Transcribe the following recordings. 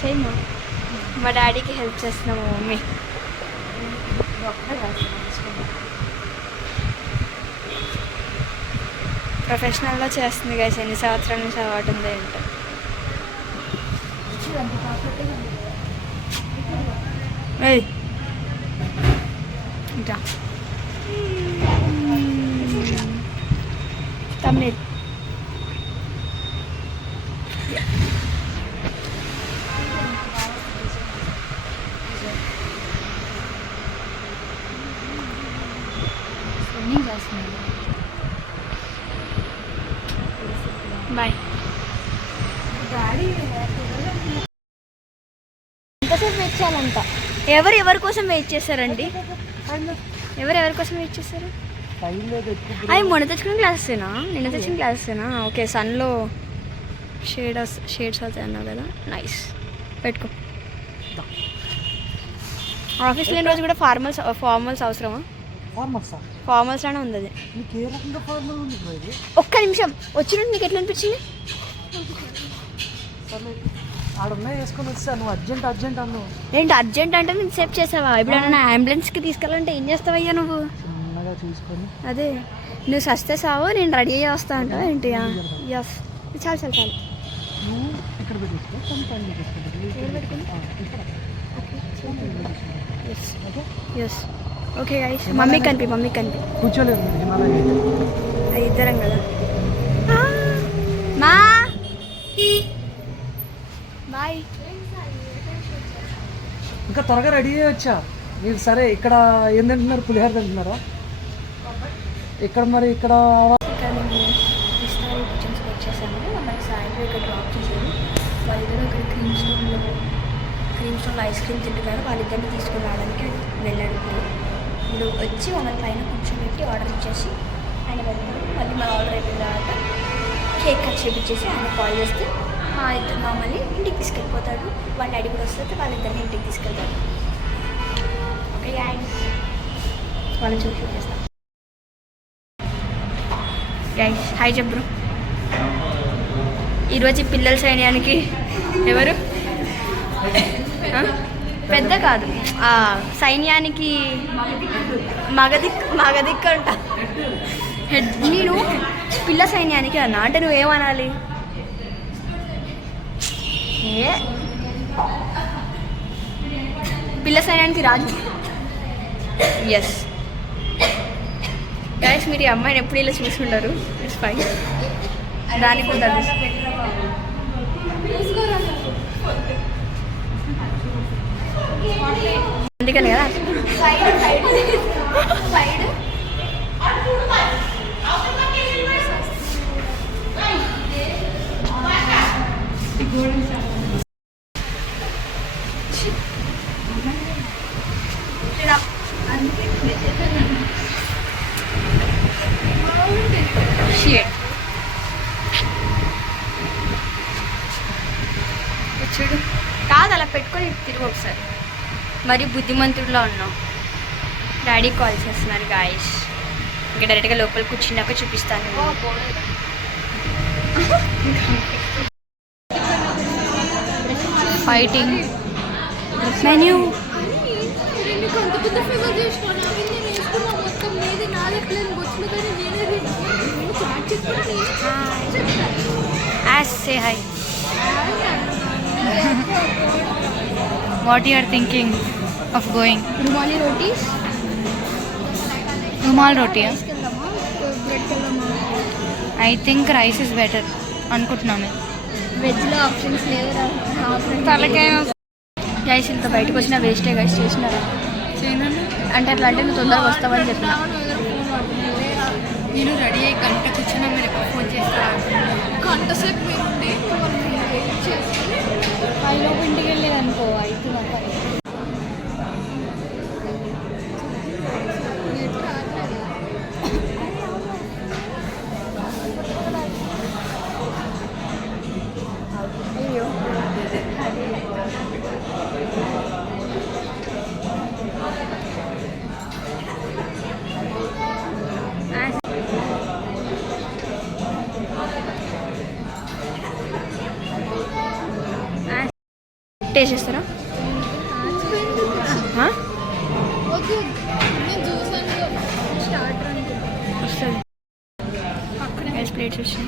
చేయమ్మా. మా డాడీకి హెల్ప్ చేస్తున్నాం మా మమ్మీ. ప్రొఫెషనల్గా చేస్తుంది గైస్. ఎన్ని సంవత్సరాల నుంచి అలవాటు ఉంది ఏంటో. ఇంకా తమిళ బాయ్. ఎంతసేపు వెయిట్ చేయాలంట? ఎవరి కోసం వెయిట్ చేస్తారండి? ఎవరి కోసం వెయిట్ చేస్తారు? అవి మొన్న తెచ్చుకున్న గ్లాసెసేనా? నిన్న తెచ్చిన గ్లాసెసేనా? ఓకే. సన్లో షేడ్స్ అవుతాయి అన్నావు కదా. నైస్. పెట్టుకో. ఆఫీస్ లేని రోజు కూడా ఫార్మల్స్ అవసరమా? ఫార్మల్స్ లానే ఉంది అది. ఒక్క నిమిషం వచ్చినట్టు నీకు ఎట్లా అనిపించింది? ఏంటి అర్జెంట్ అంటే నేను సేవ్ చేసావా? ఎప్పుడైనా అంబులెన్స్కి తీసుకెళ్ళాలంటే ఏం చేస్తావయ్యా నువ్వు? అదే నువ్వు సస్తే సావు, నేను రెడీ అయ్యి వస్తా అంటావు ఏంటి? ఎస్, చాలు. Yes okay guys. మమ్మీ కనిపి కూర్చోలేదు. ఇద్దరం కదా. మా బాయ్. ఇంకా త్వరగా రెడీ అయ్యొచ్చా మీరు? సరే, ఇక్కడ ఏం తింటున్నారు? పులిహోర తింటున్నారా? ఇక్కడ మరి ఇక్కడ కిచెన్స్కి వచ్చేసాము. మనకి సాయంత్రం ఇక్కడ డ్రాప్ చేశారు. వాళ్ళిద్దరూ ఇక్కడ క్రీమ్ స్టోన్లో ఐస్ క్రీమ్ తింటున్నారు. వాళ్ళిద్దరిని తీసుకుని రావడానికి వెళ్ళాడు. ఇప్పుడు వచ్చి మమ్మల్ని పైన కూర్చోబెట్టి ఆర్డర్ ఇచ్చేసి ఆయన వెళ్తారు. మళ్ళీ మన ఆర్డర్ అయిపోయిన తర్వాత కేక్ కట్ చేపించేసి ఆయన కాల్ చేస్తే ఇద్దరు మమ్మల్ని ఇంటికి తీసుకెళ్ళిపోతాడు. వాళ్ళ డాడీ కూడా వస్తే వాళ్ళిద్దరిని ఇంటికి తీసుకెళ్తాడు. Okay thanks. వాళ్ళని చూసి చేస్తాం. హాయ్ చెప్పు. ఈరోజు పిల్లల సైన్యానికి ఎవరు? పెద్ద కాదు, సైన్యానికి మగదిక్కు అంట. నేను పిల్ల సైన్యానికి అన్నా అంటే నువ్వేమనాలి? పిల్ల సైన్యానికి రాజు. ఎస్ గైస్, మీరు ఈ అమ్మాయిని ఎప్పుడు ఇలా చూసుకుంటారు? It's fine. దానికి కూడా అందుకని కదా. చూడు, కాదు అలా పెట్టుకొని తిరుగు ఒకసారి. మరి బుద్ధిమంతుడిలో ఉన్నావు. డాడీ కాల్ చేస్తున్నారు గాయస్. ఇంకా డైరెక్ట్గా లోపల కూర్చున్నాక చూపిస్తాను. Fighting menu. Say hi. What you are thinking of going? Rumali rotis. Rumal roti. I think rice is better. అనుకుంటున్నాను. వెజ్లో ఆప్షన్స్ లేవు. తలకాయ గైస్ ఇంత బయటకు వచ్చిన వేస్టే గైస్. చేసినారా? అంటే అట్లా అంటే నువ్వు తొందరగా వస్తావని చెప్పిన. నేను రెడీ అయ్యి గంట కూర్చున్నా, మీరు ఎప్పుడు ఫోన్ చేస్తారా? గంట సేపు మీరుండి పైలోపు ఇంటికి వెళ్ళేదనుకో అవుతుంది. అయ్యో టేస్ట్ చేస్తారా? వస్తుంది. రైస్ ప్లేట్స్ వచ్చాయి.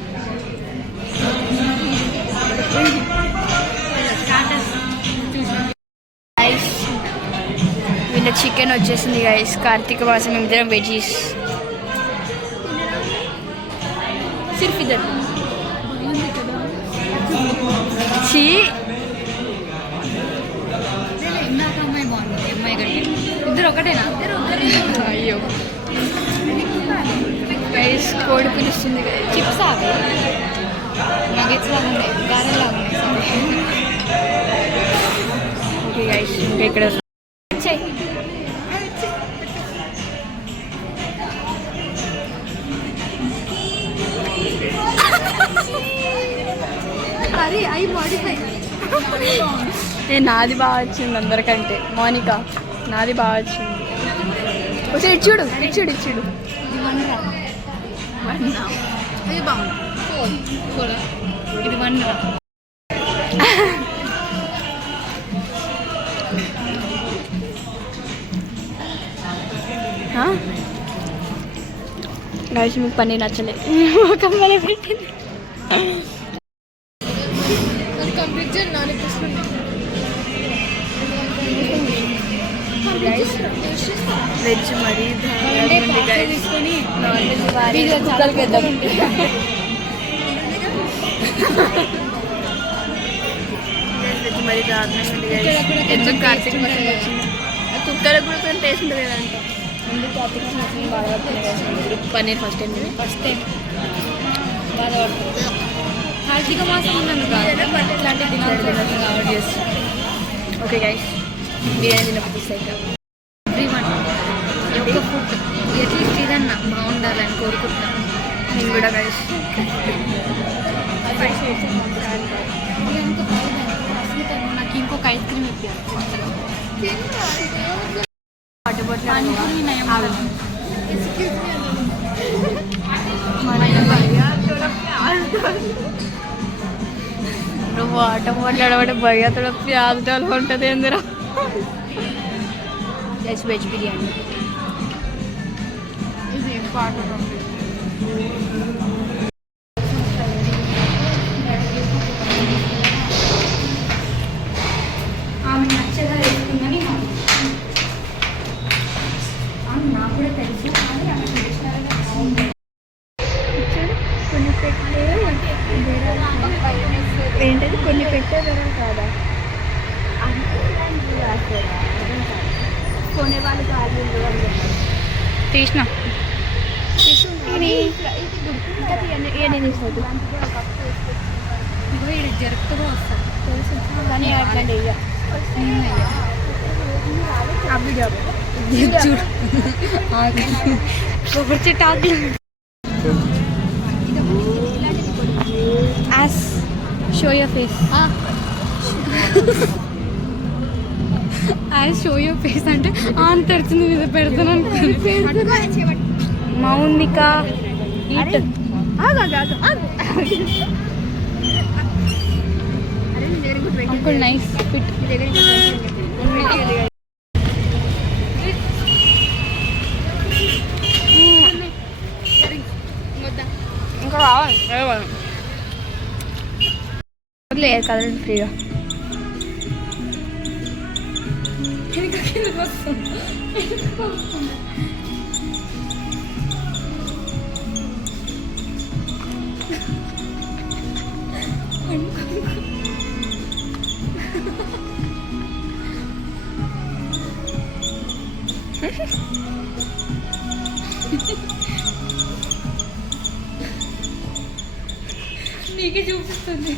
రైస్ వీళ్ళ చికెన్ వచ్చేసింది గైస్. కార్తీక మాసం ఇద్దరం వెజీస్. సిర్ఫ్ ఇద్దరు చీ ఇందాక అమ్మాయి బాగుంది, అమ్మాయి కంటే ఇద్దరు ఒకటేనా? అయ్యో గైస్ కోడి పిలుస్తుంది గైస్. చిప్స్ అవి నగెట్స్ లాగా ఉన్నాయి, గారెలు లాగా ఉన్నాయి. ఓకే గైస్ ఇంకా ఇక్కడ నాది బాగా వచ్చింది అందరికంటే. మోనికా నాది బాగా వచ్చింది. ఒకసారి ఇచ్చుడు ఇచ్చుడు ఇచ్చుడు. ఇది బాగుంది. ఇది 1 గైస్ మీకు పన్నీర్ నచ్చలే. ఒక మళ్ళీ పెట్టింది. వెజ్ మరి తీసుకొని కుక్కలకి వేద్దాం. వెజ్ మరి దారుణంగా ఉంది guys. ఎందుకు కార్తీక మాసం వచ్చింది? కుక్కలకు కూడా కొంచెం టేస్ట్ ఉంటుంది కదంట. ఎందుకు కార్తీక మాసం బాధపడుతుంది? పన్నీర్ ఫస్ట్ టైం బాధపడుతుంది. కార్తీక మాసం ఉన్నాను కాబట్టి. ఓకే గైస్ బిర్యానీ తినకపోతే ఎవ్రీవన్ యొక్క ఫుడ్ అట్లీస్ట్ ఇదన్నా బాగుండాలని కోరుకుంటున్నాను నేను కూడా గైస్. నాకు ఇంకొక ఐస్ క్రీమ్ ఇప్పించాను. నువ్వు ఆట మాట్లాడబట్టి భయ్యా తోడ ప్యాజ్ డాల్ ఉంటుంది ఏందిరా. Yes veg biryani. ఇది పాట ఆమె నచ్చగా వేసుకుందని నాకు కూడా తెలుసు. కానీ ఆమె ట్రెడిషనల్గా బాగుంది. కొన్ని పెట్టే ఏంటది కొన్ని పెట్టే ధర కాదా కొనే వాళ్ళు కాదు. తీసిన ఏనేది ఇస్తుంది ఇది జరుగుతుందో వస్తుంది తెలుసు కానీ అట్లాంటి అవి జాబ్ చూడు ఒకటి talk as show your face. As show your face అంటే ఆన్ తెరిచింది మీద పెడతాను అనుకుంటున్నాను. Mounika uncle nice fit. ఇంకా రావాలి లేదు కదండి ఫ్రీగా. నీకే చూపిస్తుంది.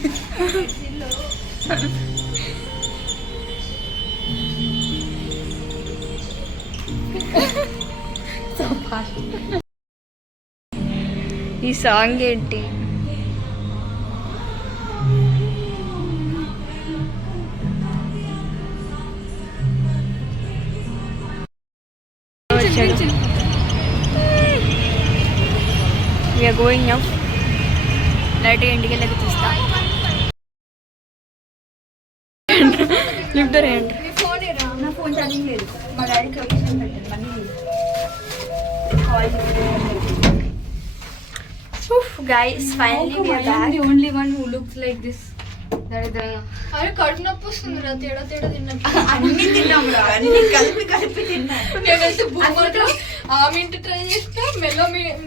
ఈ సాంగ్ ఏంటి? We are going now. లైట్గా ఇంటికి వెళ్ళక చూస్తా. Lift the hand. నా ఫోన్ ఛార్జింగ్ లేదు. మా డాడీకి లొకేషన్ పెట్టాను మళ్ళీ call guys finally we are back. Only one who looks like this. దరిద్రంగా. అరే కడుపు నొప్పి వస్తుంది రా, తేడా తేడా తిన్నట్టు. అన్ని తిన్నాం రా, అన్ని కలిపి తిన్నాం. నేనైతే భూమిలో ఆమెంట్ ట్రై చేస్తా, మెలో మెలన్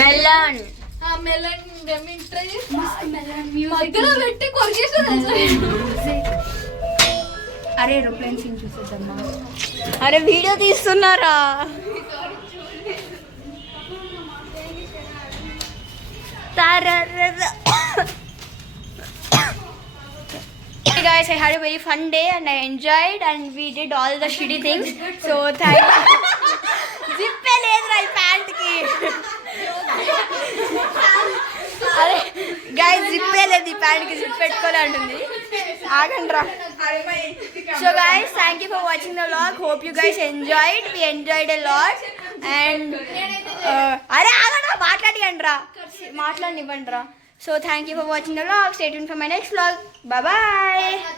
మెలన్ మింట్ ట్రై చేస్తా, మధ్యలో పెట్టి కొరికేస్తుంది. అరే ఏరోప్లేన్ సీన్ చూసేద్దామా? అరే వీడియో తీస్తున్నారా? Hey guys, I had a very fun day and I enjoyed and we did all the shitty things. So thank you. Zip ledra ee pant ki. అరే guys zip లేదు ఈ pant కి, zip పెట్టుకోలే అంటుంది. ఆగండ్రా. So guys, thank you for watching the vlog. Hope you guys enjoyed. We enjoyed a lot and అరే ఆగండ్రా, మాట్లాడనివ్వండిరా. So thank you for watching the vlog. Stay tuned for my next vlog. Bye bye.